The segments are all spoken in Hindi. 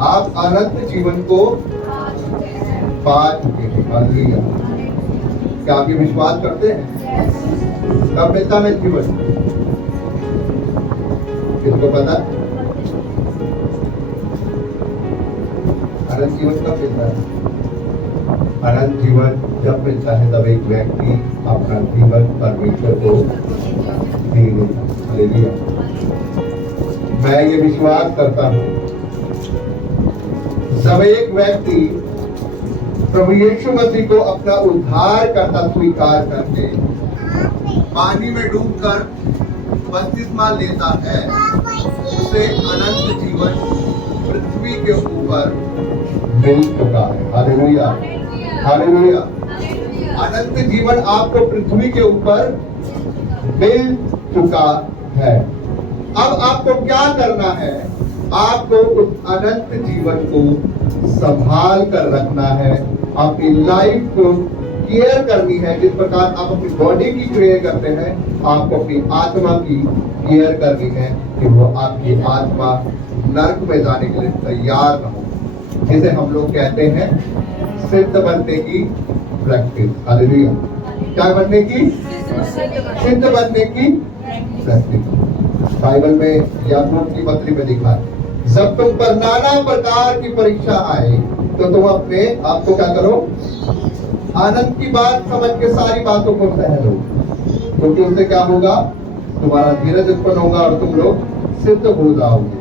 आप अनंत जीवन को पा चुके हैं। हालेलुया। क्या आप ये विश्वास करते हैं? कब मिलता है जीवन? किसको पता? अनंत जीवन कब मिलता है? अनंत जीवन जब मिलता है तब एक व्यक्ति अपना जीवन परमेश्वर को दे देता है। हालेलुया। मैं ये विश्वास करता हूं, जब एक व्यक्ति प्रभु यीशु मसीह को अपना उद्धार करता स्वीकार करके पानी में डूबकर बपतिस्मा लेता है, उसे अनंत जीवन पृथ्वी के ऊपर मिल चुका है। Hallelujah, hallelujah. अनंत जीवन आपको पृथ्वी के ऊपर मिल चुका है। अब आपको क्या करना है? आपको उस अनंत जीवन को संभाल कर रखना है, अपनी लाइफ को केयर करनी है। जिस प्रकार आप अपनी बॉडी की केयर करते हैं, आपको अपनी आत्मा की केयर करनी है कि वो आपकी आत्मा नरक में जाने के लिए तैयार न हो। जिसे हम लोग कहते हैं सिद्ध बनने की प्रैक्टिस। हालेलुया। क्या बनने की? सिद्ध बनने की प्रैक्टिस। बाइबल में याकूब की पत्री में लिखा है, जब तुम पर नाना प्रकार की परीक्षा आए तो तुम अपने आप को क्या करो? आनंद की बात समझ के सारी बातों को सह लो, क्योंकि उससे क्या होगा? तुम्हारा धीरज उत्पन्न होगा और तुम लोग सिद्ध हो जाओगे।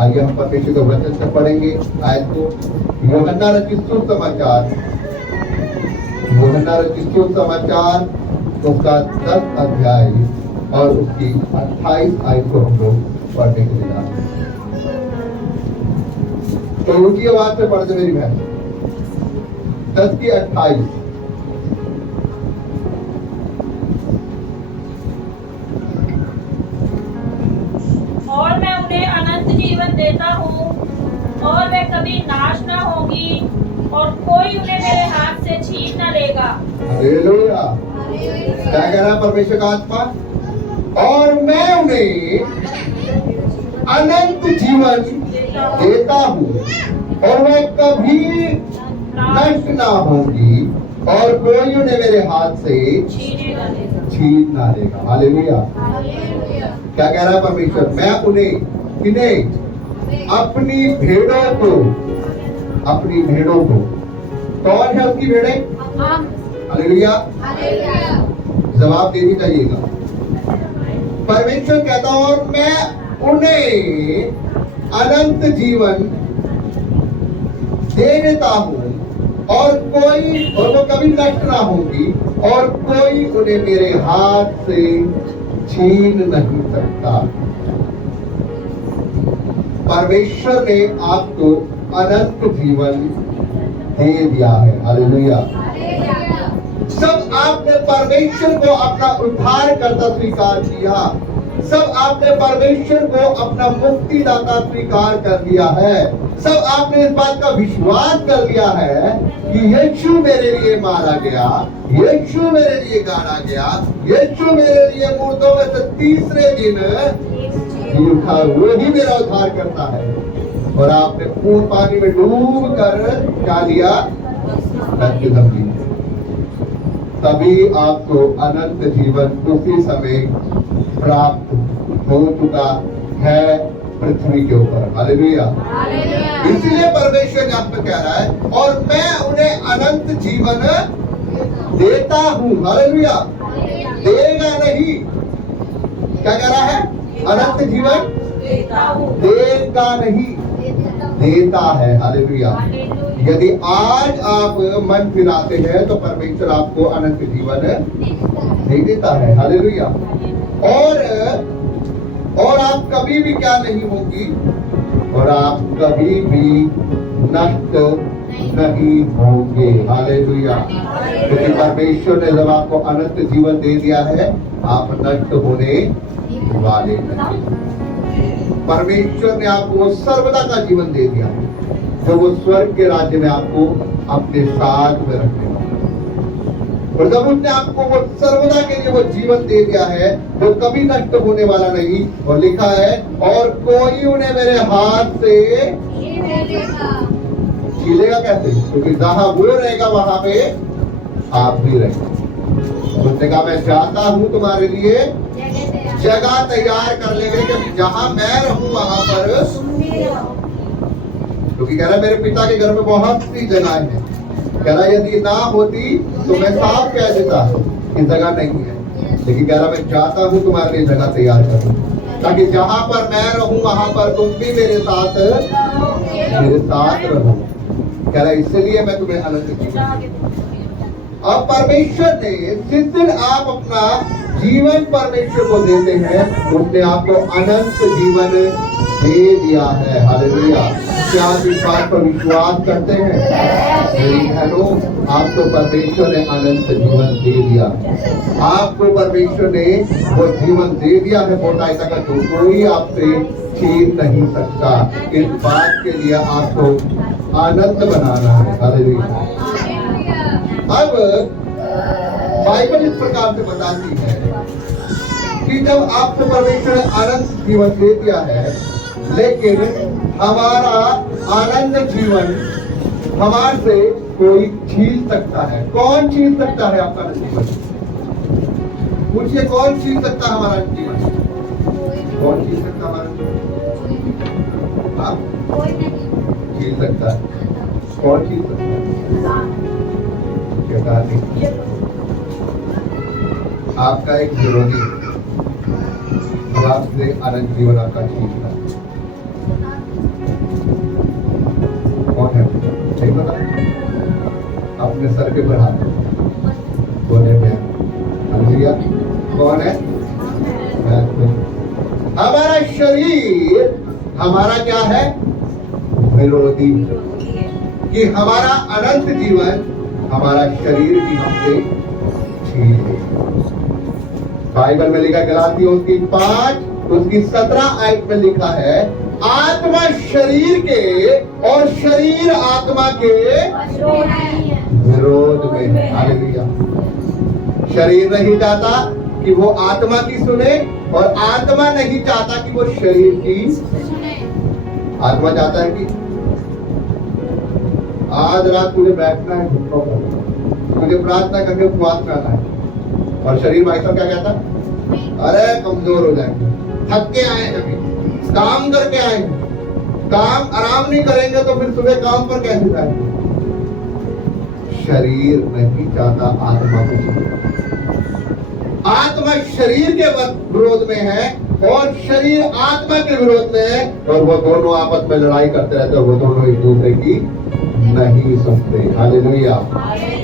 आइए हम परमेश्वर के वचन से पढ़ेंगे आयत को। यूहन्ना रचित सुसमाचार, यूहन्ना रचित सुसमाचार उसका 10 अध्याय और उसकी 28 आयत को हम लोग पढ़ने के लिए जा रहे हैं। तो ऊंची आवाज से पढ़ दे मेरी बहन। 10 की 28। और मैं उन्हें अनंत जीवन देता हूँ और वे कभी नाश न होंगी और कोई उन्हें मेरे हाथ से छीन न लेगा। हालेलुया। क्या कह रहा है परमेश्वर का आत्मा? और मैं उन्हें अनंत जीवन देता हूँ और वह कभी नष्ट ना होगी और कोई उन्हें मेरे हाथ से छीन ना लेगा। हालेलुया। क्या कह रहा है परमेश्वर? मैं उन्हें, किन्हें? अपनी भेड़ों को, अपनी भेड़ों को। कौन है उसकी भेड़ें? हालेलुया। जवाब देनी चाहिएगा। परमेश्वर कहता हूं और मैं उन्हें अनंत जीवन दे देता हूं और वो कभी नष्ट ना होगी और कोई उन्हें मेरे हाथ से छीन नहीं सकता। परमेश्वर ने आपको अनंत जीवन दे दिया है। हालेलुया। सब आपने परमेश्वर को अपना उद्धार करता स्वीकार किया, सब आपने परमेश्वर को अपना मुक्तिदाता स्वीकार कर लिया है, सब आपने इस बात का विश्वास कर लिया है कि यीशु मेरे लिए मारा गया, यीशु मेरे लिए गाड़ा गया, यीशु मेरे लिए मुर्दों में से तीसरे दिन उठा, वही मेरा उद्धार करता है। और आपने पूर्ण पानी में डूब कर क्या लिया? बपतिस्मा लिया। तभी आपको अनंत जीवन उसी समय प्राप्त हो चुका है पृथ्वी के ऊपर। हालेलुया। इसलिए परमेश्वर आपको कह रहा है और मैं उन्हें अनंत जीवन देता हूं। हालेलुया। देगा नहीं, क्या कह रहा है? अनंत जीवन देगा नहीं, देता है। हालेलुया। यदि आज आप मन फिराते हैं तो परमेश्वर आपको अनंत जीवन दे देता है। हालेलुया। और आप कभी भी क्या नहीं होगी, और आप कभी भी नष्ट नहीं होंगे। हालेलुया। क्योंकि परमेश्वर ने जब आपको अनंत जीवन दे दिया है, आप नष्ट होने वाले नहीं। परमेश्वर ने आपको वो सर्वदा का जीवन दे दिया है, जो वो स्वर्ग के राज्य में आपको अपने साथ में रखने वाला। और जब उसने आपको वो सर्वदा के लिए वो जीवन दे दिया है, वो कभी नष्ट होने वाला नहीं। और लिखा है और कोई उन्हें मेरे हाथ से खिलेगा कैसे? क्योंकि जहां वो रहेगा वहां पे आप भी रहेंगे। उसने कहा मैं जाता हूँ तुम्हारे लिए जगह तैयार कर लेंगे, कि जहां मैं रहूं वहां पर, क्योंकि कह रहा मेरे पिता के घर में बहुत सी जगह है। कह रहा यदि ना होती तो मैं साफ कह देता कि जगह नहीं है, लेकिन कह रहा मैं जाता हूँ तुम्हारे लिए जगह तैयार करूं, ताकि जहां पर मैं रहूं वहां पर तुम भी मेरे साथ रहो। कह रहा इसलिए मैं तुम्हें अनंत जीवन। अब परमेश्वर ने जिस दिन आप अपना जीवन परमेश्वर को देते हैं, उसने आपको अनंत जीवन दे दिया है। हालेलुया। क्या आप इस बात पर विश्वास करते हैं? मेरी बहनों, आपको परमेश्वर ने अनंत जीवन दे दिया। आपको परमेश्वर ने वो जीवन दे दिया है, मोटाई तक तो कोई आपसे छीन नहीं सकता। इस बात के लिए आपको आनंद बनाना है। हालेलुया। अब बाइबल इस प्रकार से बताती है कि जब आपको परमेश्वर ने अनंत जीवन दे दिया है, लेकिन हमारा आनंद जीवन हमारे से कोई छीन सकता है। कौन छीन सकता है आपका जीवन? पूछिए, कौन छीन सकता है हमारा जीवन? कौन छीन सकता हमारा जीवन? आप छीन सकता है। कौन छीन सकता है? आपका एक विरोधी आपसे अनंत जीवन आपका छीनता है। कौन है? नहीं पता? अपने सर के पर हाथ बोले में हालेलुया। कौन है? हमारा शरीर हमारा क्या है? विरोधी। कि हमारा अनंत जीवन हमारा शरीर भी हमसे छीन ले। बाइबल में लिखा गलातियों उसकी 5 उसकी 17 आयत में लिखा है, आत्मा शरीर के और शरीर आत्मा के विरोध में है। हालेलुया। शरीर नहीं चाहता कि वो आत्मा की सुने, और आत्मा नहीं चाहता कि वो शरीर की। आत्मा चाहता है कि आज रात मुझे बैठना है, घुटनों पर मुझे प्रार्थना करके उपवास करना है, और शरीर भाई साहब क्या कहता? अरे कमजोर हो जाएंगे, थक के आए हैं, अभी काम करके आए हैं, काम आराम नहीं करेंगे तो फिर सुबह काम पर कैसे जाएंगे? शरीर नहीं चाहता आत्मा को। आत्मा शरीर के विरोध में है और शरीर आत्मा के विरोध में है, और वो दोनों आपस में लड़ाई करते रहते हैं। वो दोनों एक दूसरे की नहीं सुनते। हालेलुया।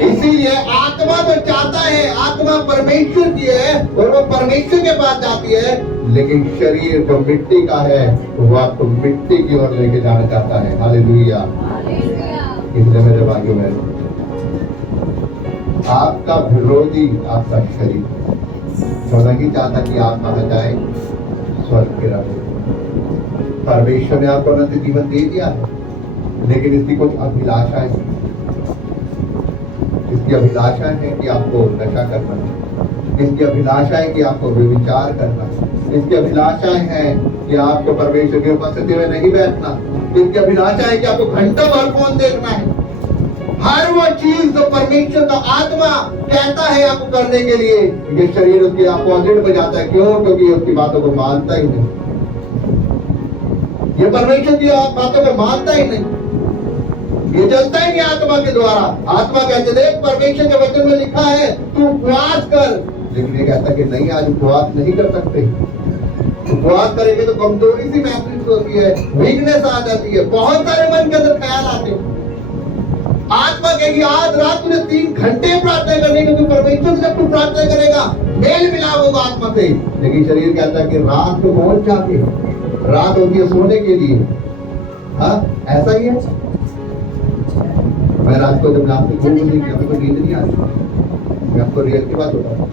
इसीलिए आत्मा तो चाहता है, आत्मा परमेश्वर की है और वो परमेश्वर के पास जाती है, लेकिन शरीर तो मिट्टी का है, तो वो आपको मिट्टी की ओर लेके जाना चाहता है। हालेलुया। इसलिए मेरे भाइयों बहनों, आपका विरोधी आपका शरीर तो नहीं चाहता कि आप कहा जाए स्वर्ग के रास्ते। परमेश्वर ने आपको अनंत जीवन दे दिया है, लेकिन इसकी कुछ अभिलाषाएं हैं। इसकी अभिलाषाएं हैं कि आपको नशा करना है, इसकी अभिलाषाएं कि आपको व्यभिचार करना है, इसकी अभिलाषाएं हैं कि आपको परमेश्वर की उपस्थिति में नहीं बैठना, इसकी अभिलाषा है कि आपको घंटों भर फोन देखना है। हर वो चीज जो परमेश्वर का आत्मा कहता है आपको करने के लिए, ये शरीर उसके अपोजिट बजाता है। क्यों? क्योंकि उसकी बातों को मानता ही नहीं। ये परमेश्वर की बातों को मानता ही नहीं, ये चलता ही नहीं आत्मा के द्वारा। आत्मा कहते देख परमेश्वर के वचन में लिखा है तू उपवास कर, लेकिन ये कहता कि नहीं, आज उपवास नहीं कर सकते। उपवास करेंगे तो कमजोरी सी महसूस होती है, वीकनेस आ जाती है, बहुत सारे मन के अंदर ख्याल आते हैं। आत्मा कहेगी आज रात तुझे 3 घंटे प्रार्थना करनी, क्योंकि परमेश्वर से जब तू प्रार्थना करेगा मेल मिलाप होगा आत्मा से। लेकिन शरीर कहता है कि रात को पहुंच जाते, रात होती है सोने के लिए। हाँ, ऐसा ही है। मैं रात को जब रात को नींद नहीं आती, मैं आपको रियल की बात बताऊं,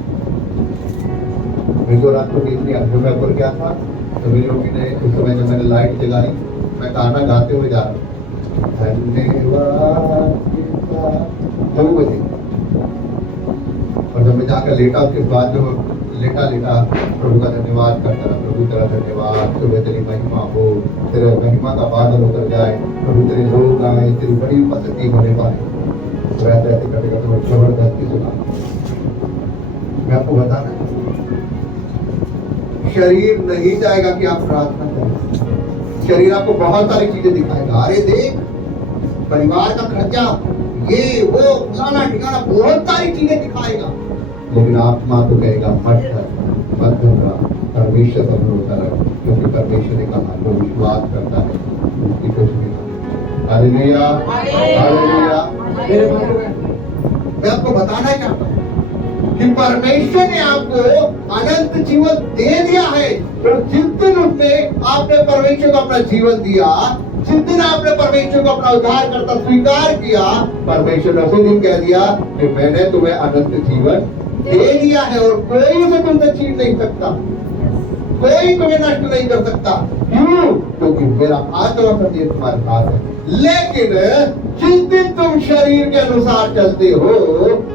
मेरे को रात को नींद नहीं आती। मैं ऊपर गया था तो मेरी मम्मी ने उस समय जब मैंने लाइट जलाई, मैं गाना गाते हुए जा रहा हूँ, धन्यवाद 2 बजे, और जब मैं जाकर लेटा उसके बाद जो लेटा लेटा प्रभु का धन्यवाद करता रहा। प्रभु तेरा धन्यवाद, सुबह तेरी महिमा हो, तेरे महिमा का बादल उतर जाए, प्रभु तेरे लोग आए, तेरी बड़ी उपस्थिति होने पाए। रहते रहते कटेगा तो जबरदस्ती सुना। मैं आपको बताना, शरीर नहीं चाहेगा कि आप प्रार्थना करें। शरीर आपको बहुत सारी चीजें दिखाएगा। अरे देख, परिवार का खर्चा, ये वो फलाना ठिकाना, बहुत सारी चीजें दिखाएगा। लेकिन आत्मा तो कहेगा मत कर, मत घबरा, परमेश्वर सब होता रहे, क्योंकि परमेश्वर ने कहा जो विश्वास करता है उसकी कुछ नहीं होता। Hallelujah, hallelujah. मेरे भाइयों, मैं आपको बताना चाहता हूँ कि परमेश्वर ने आपको अनंत जीवन दे दिया है। और जिस दिन उसने आपने परमेश्वर को अपना जीवन दिया, जिस दिन आपने परमेश्वर को अपना उद्धारकर्ता स्वीकार किया, परमेश्वर ने उसी दिन कह दिया कि मैंने तुम्हें अनंत जीवन दे दिया है और कोई उसे तुमसे छीन नहीं सकता, कोई तुम्हें नष्ट नहीं कर सकता। क्यों? क्योंकि मेरा आत्मा सत्य तुम्हारे पास है। लेकिन जिस दिन तुम शरीर के अनुसार चलते हो,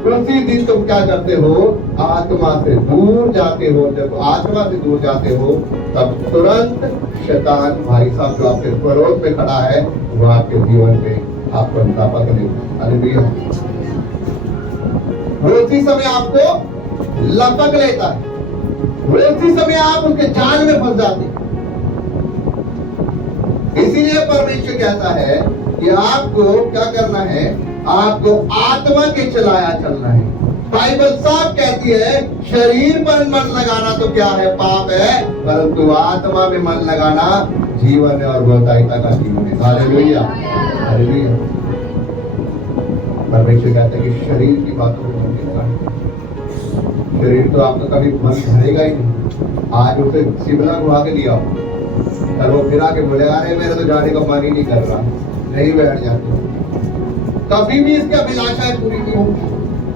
उसी दिन तुम क्या करते हो? आत्मा से दूर जाते हो। जब आत्मा से दूर जाते हो, तब तुरंत शैतान भाई साहब जो आपके विरोध में खड़ा है, वो आपके जीवन में आपको पकड़ लेगा। हालेलुया। वो उसी समय आपको लपक लेता है, वो उसी समय आप उसके जाल में फंस जाते हैं। इसीलिए परमेश्वर कहता है कि आपको क्या करना है? आपको आत्मा के चलाया चलना है। बाइबल साफ कहती है शरीर पर मन लगाना तो क्या है? पाप है, परंतु आत्मा में मन लगाना जीवन है और बहुतायता का जीवन है। Hallelujah, hallelujah. परमेश्वर कहता है कि शरीर की बातों में मन नहीं लगाना। शरीर तो आपका कभी मन भरेगा ही नहीं। आज उसे शिमला घुमा के लिया और वो फिर आके बोले अरे मेरा तो जाने का मन ही नहीं कर रहा, नहीं बैठ जाते। कभी भी इसकी अभिलाषाएं पूरी नहीं होंगी,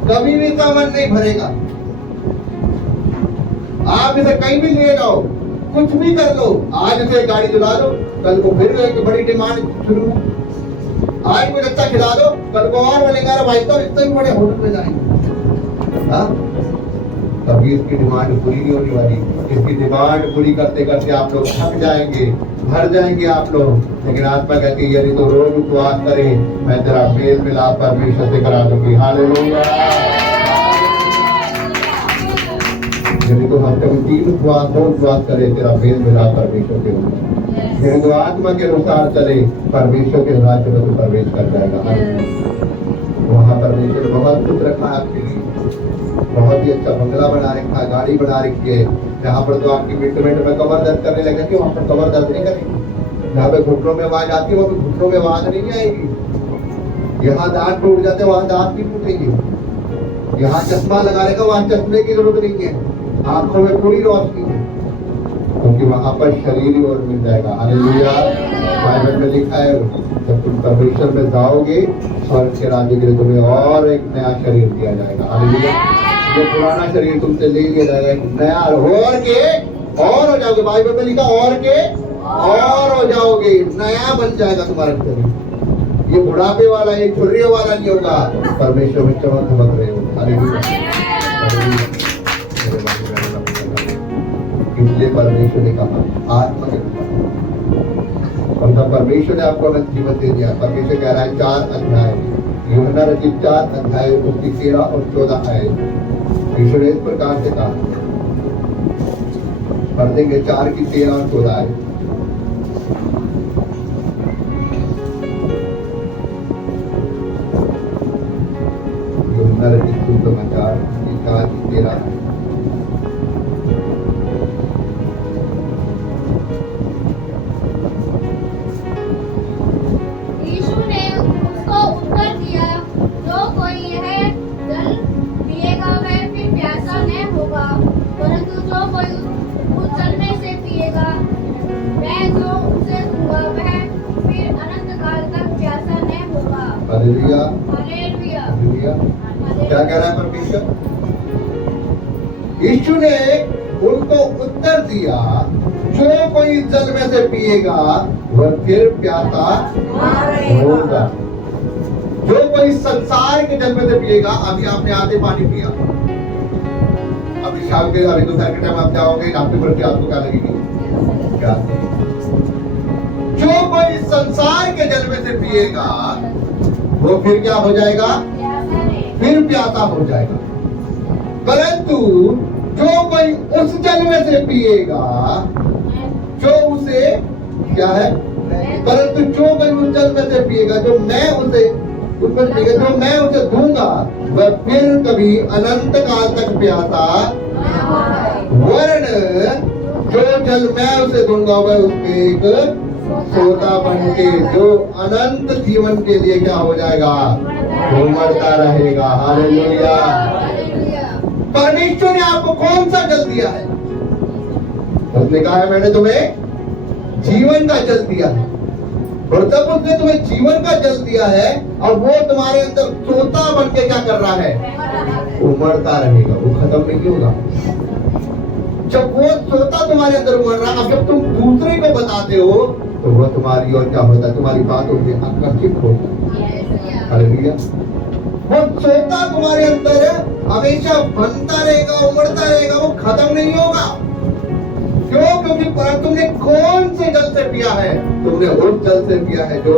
कभी भी इसका मन नहीं भरेगा। आप इसे कहीं भी ले जाओ, कुछ भी कर लो, आज इसे गाड़ी दिला दो, कल को फिर एक बड़ी डिमांड शुरू। आज कुछ अच्छा खिला दो, कल को और बोलेंगे अरे भाई साहब इतने बड़े होटल में जाएंगे। हाँ, कभी इसकी डिमांड पूरी नहीं होने वाली। इसकी डिमांड पूरी करते करते आप लोग थक जाएंगे, भर जाएंगे आप लोग। लेकिन आत्मा कहती है यदि तो रोज उपवास करे, मैं तेरा मेल मिलाप परमेश्वर से करा दूंगी। हालेलुया। यदि तो हफ्ते में 3 उपवास 2 उपवास करे, तेरा मेल मिलाप परमेश्वर के होगा। यदि तो आत्मा के अनुसार चले, परमेश्वर के राज्य में तो प्रवेश कर जाएगा। वहाँ परमेश्वर ने बहुत कुछ रखा है आपके लिए। बहुत ही अच्छा बंगला बना रखा है, गाड़ी बना रखी है। यहाँ पर तो आपकी मिनट में कमर दर्द करने लगे कि वहाँ पर कमर दर्द नहीं करेगी। जहाँ पे घुटनों में आवाज आती है, वहाँ पे घुटनों में आवाज नहीं आएगी। यहाँ दांत टूट जाते, वहाँ दांत नहीं टूटेंगे। यहाँ चश्मा लगाने का, वहाँ चश्मे की जरूरत नहीं है। आंखों में पूरी रोशनी है, क्योंकि वहाँ पर शरीर ही और मिल जाएगा। हालेलुया। बाइबल में लिखा है जब तुम परमेश्वर में जाओगे, स्वर्ग के राज्य के लिए तुम्हें और एक नया शरीर दिया जाएगा। हालेलुया। जो पुराना शरीर तुमसे ले लिया जाएगा, नया और हो जाओगे। बाइबल में लिखा और हो जाओगे, नया बन जाएगा तुम्हारा शरीर। ये बुढ़ापे वाला, ये छुर्रियों वाला नहीं होगा, परमेश्वर में चमक धमक रहे हो। हालेलुया। इसलिए परमेश्वर ने कहा आत्मा के और तब परमेश्वर ने आपको अनंत जीवन दे दिया। परमेश्वर कह रहा है 4 अध्याय, यूहन्ना रचित 4 अध्याय उसकी 13 और 14 आए। ईश्वर ने इस प्रकार से कहा, पढ़ देंगे 4 की 13 और 14 आए। यूहन्ना रचित सुसमाचार 4 की 13 आए। Hallelujah, hallelujah. क्या कह रहा है परमेश्वर? यीशु ने उनको उत्तर दिया, जो कोई जल में से पिएगा वह फिर प्यासा होगा। जो कोई संसार के जल में से पिएगा, अभी आपने आधे पानी पिया, अभी शाम के अभी दोपहर के टाइम आप जाओगे, आपके प्रति आपको क्या लगेगी? क्या? जो कोई संसार के जल में से पिएगा वो फिर क्या हो जाएगा? फिर प्यासा हो जाएगा। परंतु जो कोई उस जल में से पिएगा जो उसे क्या है? परंतु जो कोई उस जल में से पिएगा जो मैं उसे जो मैं उसे दूंगा वह फिर कभी अनंत काल तक प्यासा, वर्ण जो जल मैं उसे दूंगा वह उसमें एक सोता बन के जो अनंत जीवन के लिए क्या हो जाएगा? उमड़ता रहेगा। हालेलुया। परमेश्वर ने आपको कौन सा जल दिया है? उसने कहा है मैंने तुम्हें जीवन का जल दिया है। और जब उसने तुम्हें जीवन का जल दिया है और वो तुम्हारे अंदर सोता बन के क्या कर रहा है? उमड़ता रहेगा, वो खत्म नहीं होगा। जब वो सोता तुम्हारे अंदर उमड़ रहा है, अब जब तुम दूसरे को बताते हो तो वो तुम्हारी और क्या होता है? तुम्हारी बातों से आकर्षित होता है। हालेलुया। वो सोता तुम्हारे अंदर हमेशा बनता रहेगा, उमड़ता रहेगा, वो खत्म नहीं होगा। क्यों? क्योंकि तुमने कौन से जल से पिया है? तुमने उस जल से पिया है जो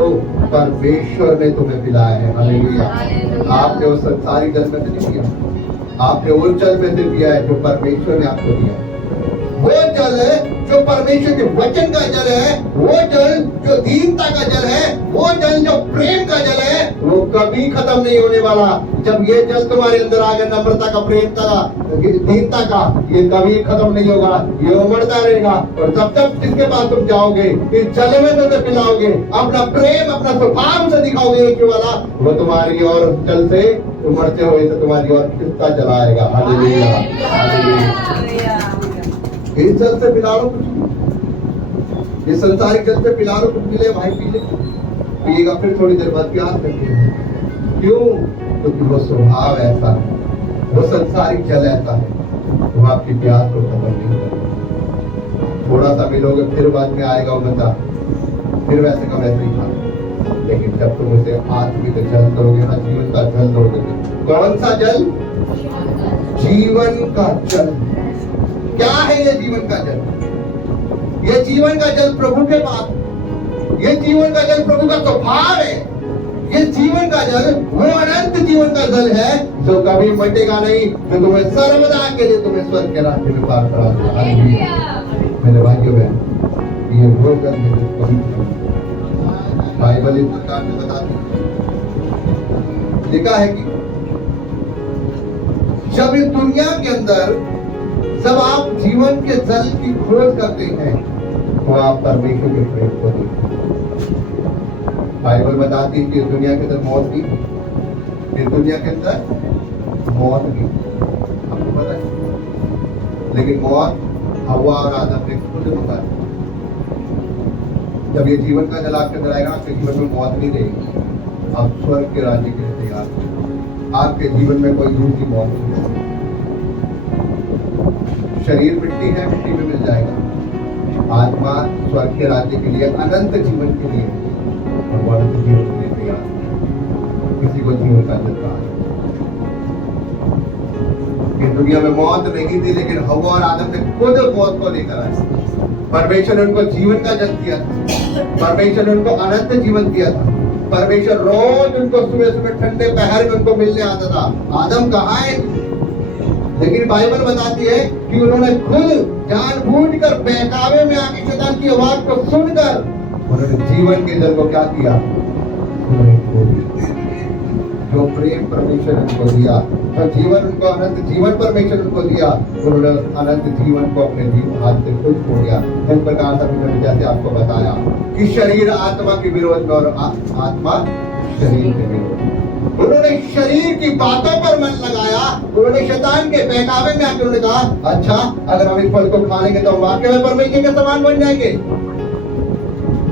परमेश्वर ने तुम्हें पिलाया है। हालेलुया। आपने उस संसारी जल में से नहीं पिया, आपने उस जल में से पिया है जो परमेश्वर ने आपको दिया है। वो जल जो परमेश्वर के वचन का जल है, वो जल जो दीनता का जल है, वो जल जो प्रेम का जल है, वो कभी खत्म नहीं होने वाला। जब ये जल तुम्हारे अंदर आ गया, नम्रता का, प्रेम का, दीनता का, ये कभी खत्म नहीं होगा, ये उमड़ता रहेगा। और तब तक जिसके पास तुम जाओगे, इस जल में तुम पिलाओगे, अपना प्रेम, अपना स्वभाव से दिखाओगे एक वाला, वो तुम्हारी और जल से उमड़ते हुए से तुम्हारी और खिलता चलाएगा। हालेलुया। हालेलुया। इस जल से पिला लो कुछ, ये संसारिक जल से पिला लो कुछ, मिले भाई पी ले, पिएगा फिर थोड़ी देर बाद प्यास लगेगी। क्यों? क्योंकि वो स्वभाव ऐसा है, वो संसारिक जल ऐसा है, वो आपकी प्यास को खत्म नहीं करेगा। थोड़ा सा मिलोगे फिर बाद में आएगा वो बंदा, फिर वैसे का वैसे ही खा। लेकिन जब तुम उसे आत्मिक जल दोगे ना, जीवन का जल दोगे, कौन सा जल? जीवन का जल। क्या है ये जीवन का जल? ये जीवन का जल प्रभु के पास, ये जीवन का जल प्रभु का स्वभाव है। ये जीवन का जल वो अनंत जीवन का जल है जो कभी मिटेगा नहीं, जो तुम्हें सर्वदा के लिए तुम्हें स्वर्ग के रास्ते में पार करा देगा। मेरे भाइयों बहन, ये वो जल है जो कभी बाइबल इस प्रकार से बताती है। लिखा है कि जब इस दुनिया के अंदर जब आप जीवन के जल की खोज करते हैं तो आप परमेश्वर के प्रेम को देखते हैं। बाइबल बताती है कि इस दुनिया के अंदर मौत की, इस दुनिया के अंदर मौत की, आपको पता है। लेकिन मौत हवा और आदम ने खुद मंगाई। जब ये जीवन का जल आपके अंदर आएगा, आपके जीवन में मौत नहीं रहेगी, आप स्वर्ग के राज्य के लिए तैयार हैं। आपके जीवन में कोई दूसरी मौत नहीं रहेगी। शरीर मिट्टी है, मिट्टी में मिल जाएगा। आत्मा स्वर्ग के राज्य के लिए, अनंत जीवन के लिए, और वो अनंत जीवन के लिए तैयार है। किसी को जीवन का जल कहा। इस दुनिया में मौत नहीं थी, लेकिन हव्वा और आदम ने खुद मौत को लेकर आए। परमेश्वर ने उनको जीवन का जल दिया था, परमेश्वर ने उनको अनंत जीवन दिया था। परमेश्वर रोज उनको सुबह सुबह ठंडे पहर में उनको मिलने आता था। आदम कहाँ है? लेकिन बाइबल बताती है कि उन्होंने खुद जानबूझकर बहकावे में आके शैतान की आवाज को सुनकर उन्होंने जीवन के जल को क्या किया? उन्होंने खो दिया। जो प्रेम परमेश्वर ने उनको दिया, जो जीवन उनको अनंत जीवन परमेश्वर ने उनको दिया, उन्होंने अनंत जीवन को अपने हाथ से खुद खो दिया। इस प्रकार से मैंने जैसे आपको बताया कि शरीर आत्मा के विरोध में और आत्मा शरीर के विरोध में। उन्होंने शरीर की बातों पर मन लगाया, उन्होंने शैतान के बहकावे में आकर उन्होंने कहा अच्छा अगर हम इस फल को खा लेंगे तो हम वाकई में परमेश्वर के समान बन जाएंगे।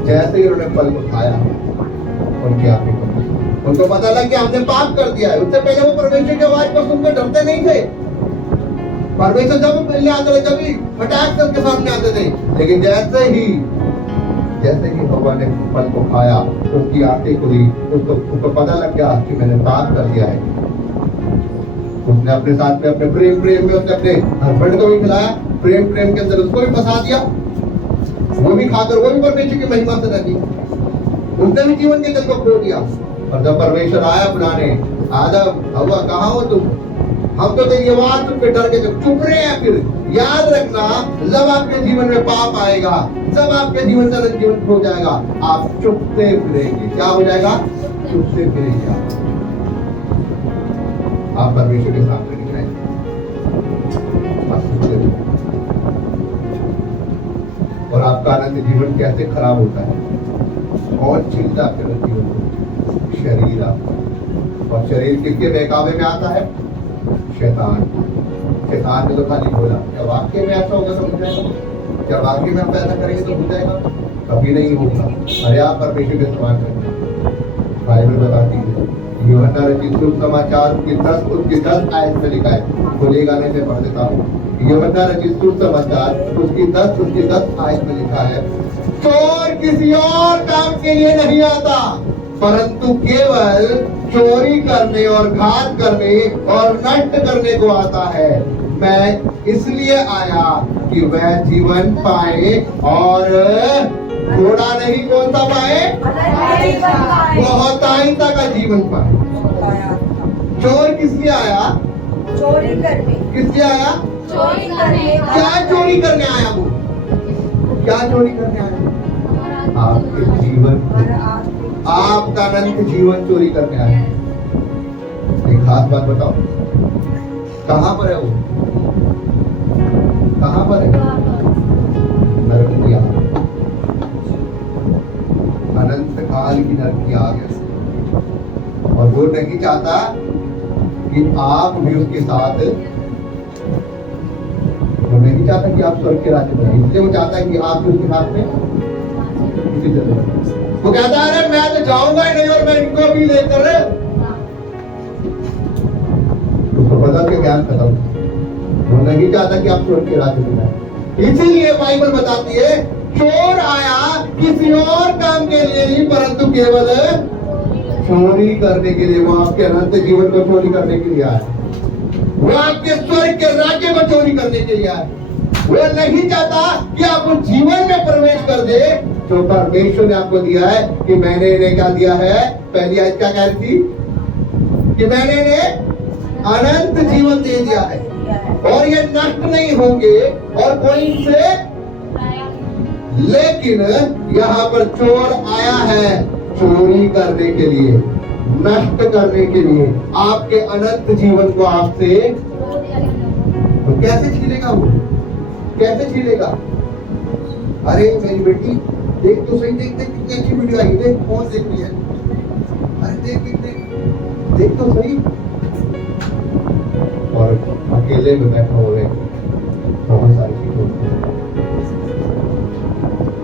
जैसे ही उन्होंने फल को खाया, उनकी आंखें खुली। उनको पता लग गया हमने पाप कर दिया है। उससे पहले वो परमेश्वर की आवाज को सुनकर डरते नहीं थे। परमेश्वर जब मिलने आते थे, जब फटाक से उनके सामने आते थे। लेकिन जैसे ही भगवान ने फल को खाया, उसकी आंखें खुली, उसको पता लग गया कि मैंने पाप कर दिया है। उसने अपने साथ में अपने प्रेम में उसने अपने हस्बैंड को भी खिलाया, प्रेम के अंदर उसको भी फंसा दिया, वो भी खाकर वो भी परमेश्वर की महिमा से रह गई, उसने भी जीवन के जल को खो दिया। और जब परमेश्वर आया बुलाने, आदम हवा कहाँ हो तुम, हम तो तेरी आवाज सुन के डर के चुप रहे हैं। फिर याद रखना, जब आपके जीवन में पाप आएगा, जब आपके जीवन से जीवन खो जाएगा, आप चुपते फिरेंगे। क्या हो जाएगा? चुपते फिरेंगे। आप परमेश्वर के सामने नहीं आएंगे। और आपका आनंद जीवन कैसे खराब होता है? कौन छीनता है आपके जीवन को? शरीर आपका। और शरीर किसके बहकावे में आता है? शैतान। शैतान ने तो खाली बोला, क्या वाकई में ऐसा होगा तो हो जाएगा? क्या वाकई में हम ऐसा करेंगे तो हो जाएगा? कभी नहीं होगा। अरे आप परमेश्वर के समान करते। बाइबल बताती है, यूहन्ना रचित सुसमाचार उसकी 10 आयत में लिखा है। खुले गाने से पढ़ देता हूँ। यूहन्ना रचित सुसमाचार उसकी 10 आयत में लिखा है, चोर किसी और काम के लिए नहीं आता, परंतु केवल चोरी करने और घात करने और नष्ट करने को आता है। मैं इसलिए आया कि वह जीवन पाए और थोड़ा नहीं, कौन सा पाए? बहुतायता का जीवन पाए। चोर किस लिए आया? चोरी करने। किस लिए आया? चोरी करने। क्या चोरी करने आया वो? क्या चोरी करने आया? आपके जीवन, आपका अनंत जीवन चोरी करने आया। एक खास बात बताओ, कहां पर है वो? कहां पर है? नरक में आ गया। अनंत काल की नरक में आ गया। और वो नहीं चाहता कि आप भी उसके साथ, वो नहीं चाहता कि आप स्वर्ग के राज्य में रहें, इसलिए वो चाहता है कि आप भी उसके साथ में इसी तरह। वो कहता है मैं तो जाऊंगा ही नहीं और मैं इनको भी लेकर, उसको पता कि ज्ञान खत्म। वो नहीं चाहता कि आप स्वर्ग के राज्य में जाएं। इसीलिए बाइबल बताती है, चोर आया किसी और काम के लिए नहीं, परंतु केवल चोरी करने के लिए। वो आपके अनंत जीवन को चोरी करने के लिए आया, वो आपके स्वर्ग के राज्य को चोरी करने के लिए आया। वो नहीं चाहता कि आप उस जीवन में प्रवेश कर दे जो परमेश्वर ने आपको दिया है। कि मैंने इन्हें क्या दिया है? पहली आयत क्या कह रही थी? कि मैंने इन्हें अनंत जीवन दे दिया है और ये नष्ट नहीं होंगे और कोई इनसे। लेकिन यहाँ पर चोर आया है चोरी करने के लिए, नष्ट करने के लिए, आपके अनंत जीवन को आपसे। तो कैसे छीनेगा वो? कैसे छीनेगा? अरे मेरी बेटी देख तो सही, देख कितनी अच्छी वीडियो आई, देख कौन देख रही है? अरे देख तो सही। और अकेले में बैठा हुए बहुत सारी चीजों।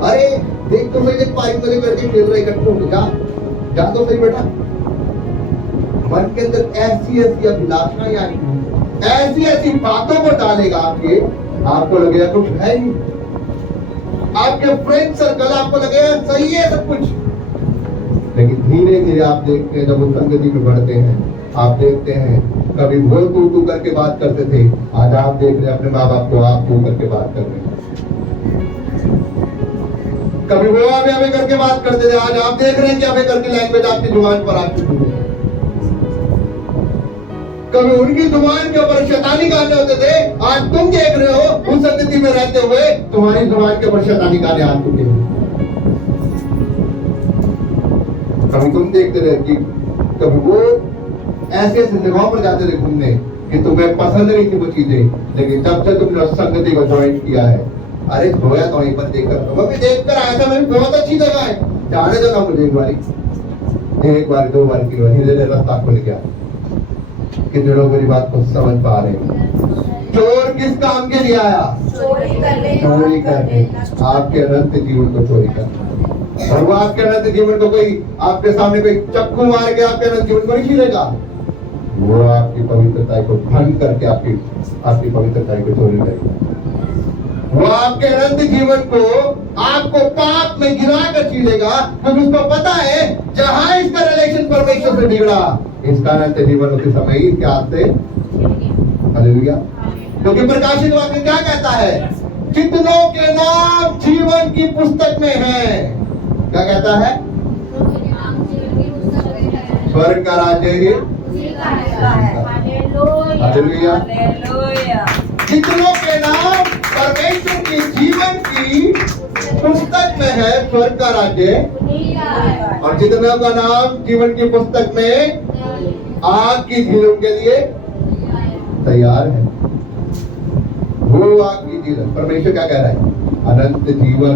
अरे देख तो सही, देख पाइप वाले बैठे खेल रहे इकट्ठे होकर, जा तो सही बेटा। मन के अंदर ऐसी अभिलाषाएं आएंगी, ऐसी बातों को डालेगा आपको लगेगा कुछ है ही। आपके फ्रेंड सर्कल आपको लगेगा सही है सब कुछ, लेकिन धीरे धीरे आप देखते हैं जब वो संगति में बढ़ते हैं, आप देखते हैं कभी वो तू करके बात करते थे, आज आप देख रहे हैं अपने माँ बाप को आप तू करके बात कर रहे हैं। कभी वो आवे करके बात करते थे, आज आप देख रहे हैं कि आवे करके लैंग्वेज आपकी जुबान पर आ चुकी है। कभी उनकी जुबान के ऊपर शैतानी गाने होते थे, आज तुम देख रहे हो उस संगति में रहते हुए तुम्हारी जुबान के ऊपर शैतानी गाने आ चुके हैं। कभी तुम देखते रहे कि कभी वो ऐसे जगहों पर जाते थे घूमने कि तुम्हें पसंद नहीं थी वो चीजें, लेकिन जब से तुमने उस संगति को ज्वाइन किया है, अरे धोया तो वहीं पर देखकर, मैं भी देखकर आया था, मैं बहुत अच्छी जगह है, जाने दो ना मुझे एक बार 2 बार की धीरे रास्ता खुल गया। कितने लोग मेरी बात को समझ पा रहे हैं? चोर किस काम के लिए आया? चोरी करने। आपके अनंत जीवन को चोरी करना। और वो आपके अनंत जीवन को कोई आपके सामने कोई चक्कू मार के आपके अनंत जीवन को नहीं छीनेगा, वो आपकी पवित्रता को भंग करके आपकी पवित्रता को चोरी करेगा। वो आपके अनंत जीवन को आपको पाप में गिरा कर छीनेगा, क्योंकि उसको पता है जहां इसका रिलेशन परमेश्वर से बिगड़ा, इसका अनंत जीवन उसी समय ही क्या से हालेलुया। क्योंकि प्रकाशित वाक्य क्या कहता है? कितनों के नाम जीवन की पुस्तक में है। क्या कहता है? स्वर्ग का राज्य ये हालेलुया। कितनों के नाम परमेश्वर के जीवन की पुस्तक में है स्वर्ग का राज्य, और जितनों का नाम जीवन की पुस्तक में आग की झीलों के लिए तैयार है। वो आग की झील परमेश्वर क्या कह रहा है? अनंत जीवन।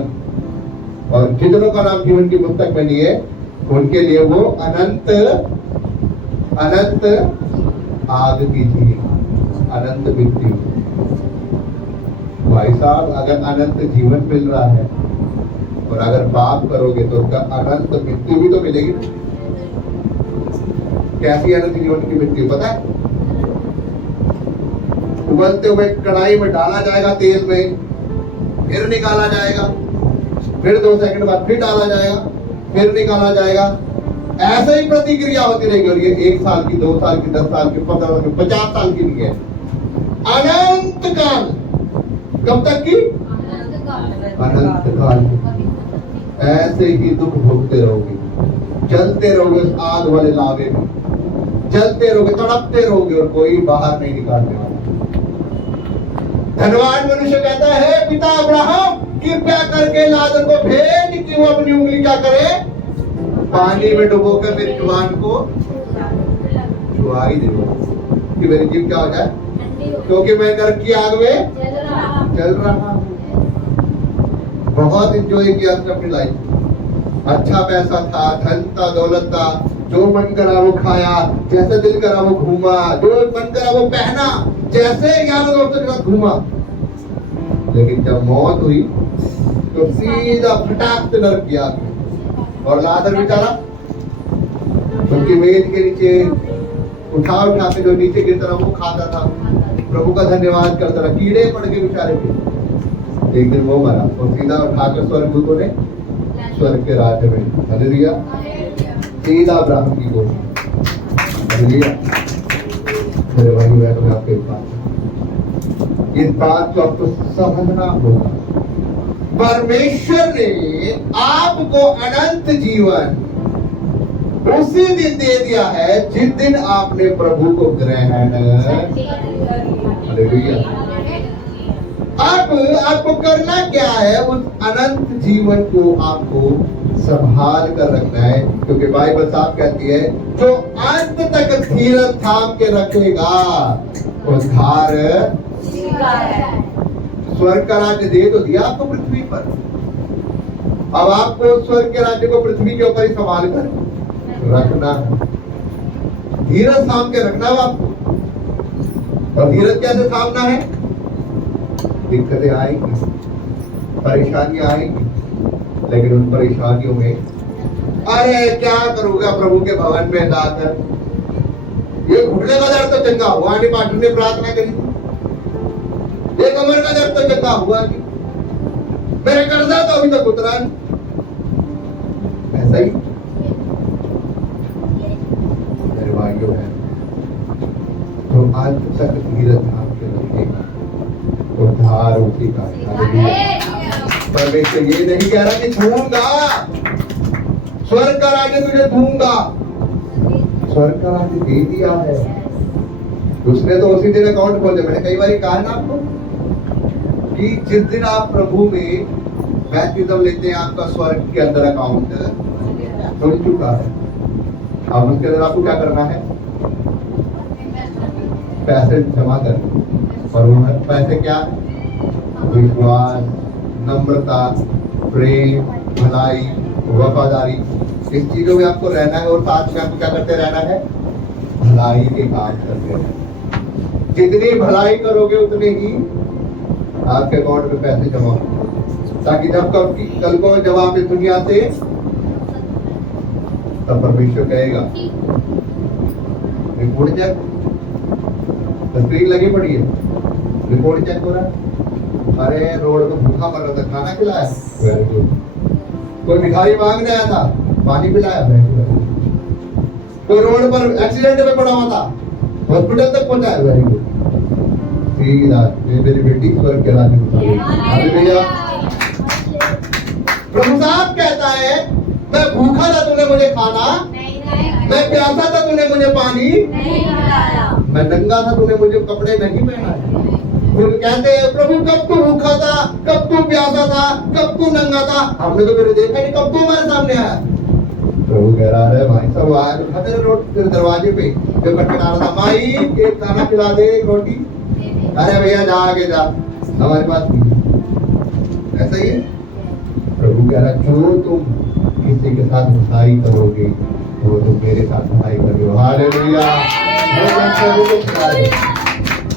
और जितनों का नाम जीवन की पुस्तक में नहीं है उनके लिए वो अनंत अनंत आग की झील, अनंत मृत्यु। भाई साहब, अगर अनंत जीवन मिल रहा है और अगर पाप करोगे तो उसका अनंत मृत्यु भी तो मिलेगी ना। कैसी अनंत जीवन की मृत्यु पता है? उबलते हुए कढ़ाई में डाला जाएगा तेल में, फिर निकाला जाएगा, फिर 2 सेकंड बाद फिर डाला जाएगा, फिर निकाला जाएगा। ऐसे ही प्रतिक्रिया होती रहेगी। और ये 1 साल की, 2 साल की, 10 साल की, 15 साल की, 50 साल की नहीं है, अनंत काल। कब तक की? अनंत काल। ऐसे ही दुख भोगते रहोगे, जलते रहोगे उस आग वाले लावे में, जलते रहोगे, तड़पते रहोगे और कोई बाहर नहीं निकालने वाला। धनवान मनुष्य कहता है, पिता अब्राहम कृपया करके लाजर को भेज कि वो अपनी उंगली क्या करे, पानी में डुबोकर मेरी जुबान को छुआ ही दे कि मेरी जीभ क्या हो जाए, क्योंकि मैं नरक की आग में चल रहा हूं। बहुत एंजॉय किया अपनी लाइफ। अच्छा पैसा था, धन था, दौलत था, जो मन करा वो खाया, जैसे दिल करा वो घूमा, जो मन करा वो पहना, जैसे यारों दोस्तों के साथ घूमा। लेकिन जब मौत हुई तो सीधा फटाक से नरक किया। और लाजर बेचारा उनकी मेज के नीचे उठा उठा के जो नीचे गिरता रहा वो खाता था, प्रभु का धन्यवाद करता रहा, कीड़े पड़ गए बेचारे के। एक दिन वो मरा और सीधा उठाकर स्वर्गदूतों ने स्वर्ग के राज्य में, हालेलुया, सीधा अब्राहम की गोद में, हालेलुया। मेरे भाई बहनों में आपके पास इस बात को आपको समझना होगा। परमेश्वर ने आपको अनंत जीवन उसी दिन दे दिया है जिस दिन आपने प्रभु को ग्रहण। अब आपको करना क्या है? उस अनंत जीवन को आपको संभाल कर रखना है, क्योंकि बाइबल साफ कहती है जो अंत तक धीरज थाम के रखेगा उद्धार। स्वर्ग का राज्य दे तो दिया आपको पृथ्वी पर, अब आपको स्वर्ग के राज्य को पृथ्वी के ऊपर ही संभाल कर रखना है। धीरज थाम के रखना है आपको। और धीरज कैसे थामना है? दिक्कतें आएंगी, परेशानियां आएंगी, लेकिन उन परेशानियों में अरे क्या करूंगा प्रभु के भवन में जाकर, ये घुटने का दर्द तो चंगा हुआ नहीं, पार्टी ने प्रार्थना करी, ये कमर का दर्द तो चंगा हुआ नहीं, मेरे कर्जा तो अभी तक उतरा नहीं। ऐसा ही मेरे भाइयों है, तो अंत तक धीरज थाम के रखेगा उद्धार उसी का। परमेश्वर ये नहीं कह रहा कि दूंगा स्वर्ग का राज्य, तुझे दूंगा। स्वर्ग का राज्य दे दिया है उसने, तो उसी दिन अकाउंट खोल दिया। मैंने कई बार कहा ना आपको कि जिस दिन आप प्रभु में बैप्टिज्म लेते हैं आपका स्वर्ग के अंदर अकाउंट खुल चुका है। अब उसके अंदर आपको क्या करना है? पैसे जमा करने। और वो पैसे क्या? विश्वास, नम्रता, प्रेम, भलाई, वफादारी, इस चीजों में आपको रहना है। और साथ में आपको क्या करते रहना है? भलाई के काम करते रहना। जितनी भलाई करोगे उतने ही आपके अकाउंट में पैसे जमा होंगे, ताकि जब कल को जब आप इस दुनिया से, तब परमेश्वर कहेगा रिपोर्ट चेक, तस्वीर लगी पड़ी है, रिपोर्ट चेक हो रहा है, अरे रोड में भूखा मर रहा था, खाना खिलाया, वेरी गुड। कोई भिखारी मांगने आया था, पानी पिलाया, वेरी गुड। कोई रोड पर एक्सीडेंट में पड़ा हुआ था, हॉस्पिटल तक पहुंचाया, वेरी गुड। ठीक है, ये मेरी बेटी स्वर्ग के राज्य में चली। हालेलुया। प्रभु साहब कहता है, मैं भूखा था तूने मुझे खाना, मैं प्यासा था तूने मुझे पानी, मैं नंगा था तूने मुझे कपड़े नहीं पहनाए। फिर कहते हैं, प्रभु कब तू भूखा था, कब तू प्यासा था, कब तू नंगा था, हमने तो फिर देखा नहीं, कब तू हमारे सामने आया। प्रभु कह रहा है, भाई सब आया तेरे रोड तेरे दरवाजे पे, जो खटखटा रहा था, माई एक खाना खिला दे, एक रोटी। अरे भैया जा आगे जा, हमारे पास नहीं। ऐसा ही है। प्रभु कह रहा, जो तुम किसी के साथ भलाई करोगे वो तुम मेरे साथ भलाई कर रहे हो। हालेलुया।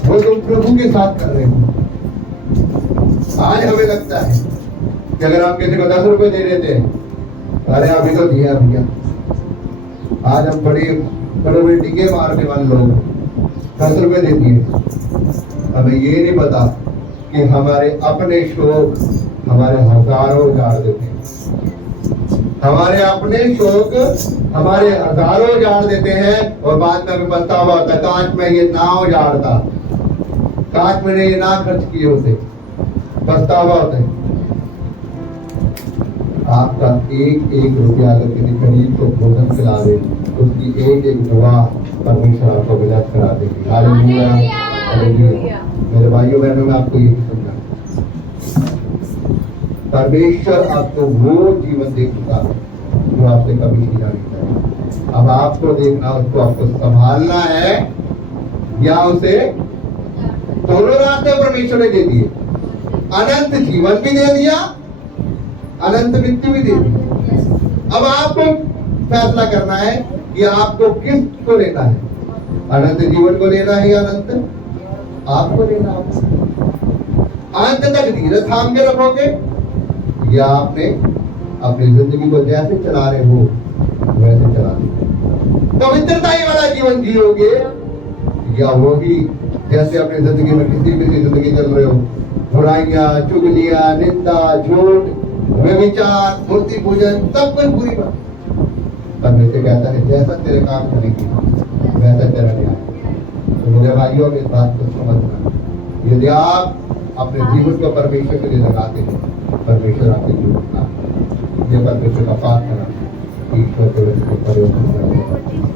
वो तुम प्रभु के साथ कर रहे हो। आज हमें लगता है कि अगर आप किसी को 10 रुपए दे देते हैं, अरे अभी तो दिया भैया, आज हम बड़े बड़े टीके मारने वाले लोग 10 रुपए दे दिए। हमें ये नहीं पता कि हमारे अपने शौक हमारे हजारों उजाड़ देते हैं। हमारे अपने शौक हमारे हजारों उजाड़ देते हैं और बाद में हमें पछतावा होता है, काश मैं ये ना उजाड़ता, काश मैंने ये ना खर्च किए होते। पछतावा होता है। आपका एक एक रुपया अगर किसी गरीब को भोजन खिला दे, उसकी एक एक दुआ परमेश्वर आपको विलास करा देगी। Hallelujah, hallelujah. मेरे भाइयों बहनों में आपको ये समझना, परमेश्वर आपको वो जीवन दे चुका है जो आपसे कभी छीना नहीं चाहिए। अब आपको देखना, उसको आपको संभालना है या उसे, दोनों रास्ते परमेश्वर ने दे दिए। अनंत जीवन भी दे दिया, अनंत मृत्यु भी दे दी। अब आपको फैसला करना है कि आपको किस को लेना है, अनंत जीवन को लेना है या अनंत आपको लेना है। अंत तक धीरज थाम के रखोगे या आपने अपनी जिंदगी को जैसे चला रहे हो वैसे चला दो। पवित्रता ही वाला जीवन जियोगे या वो ही जैसे अपनी जिंदगी में किसी भी जिंदगी चल रहे हो, बुराइयां, चुगलियां, निंदा, झूठ, व्यभिचार, मूर्ति पूजन, सब कुछ बुरी बात। परमेश्वर कहता है, जैसा तेरे काम करेगी वैसा तेरा न्याय। तो मेरे भाइयों में इस बात को समझना, यदि आप अपने जीवन को परमेश्वर के लिए लगाते हैं, परमेश्वर आपके जीवन का ये परमेश्वर का पाठ करना, ईश्वर के वचन को परिवर्तन करना।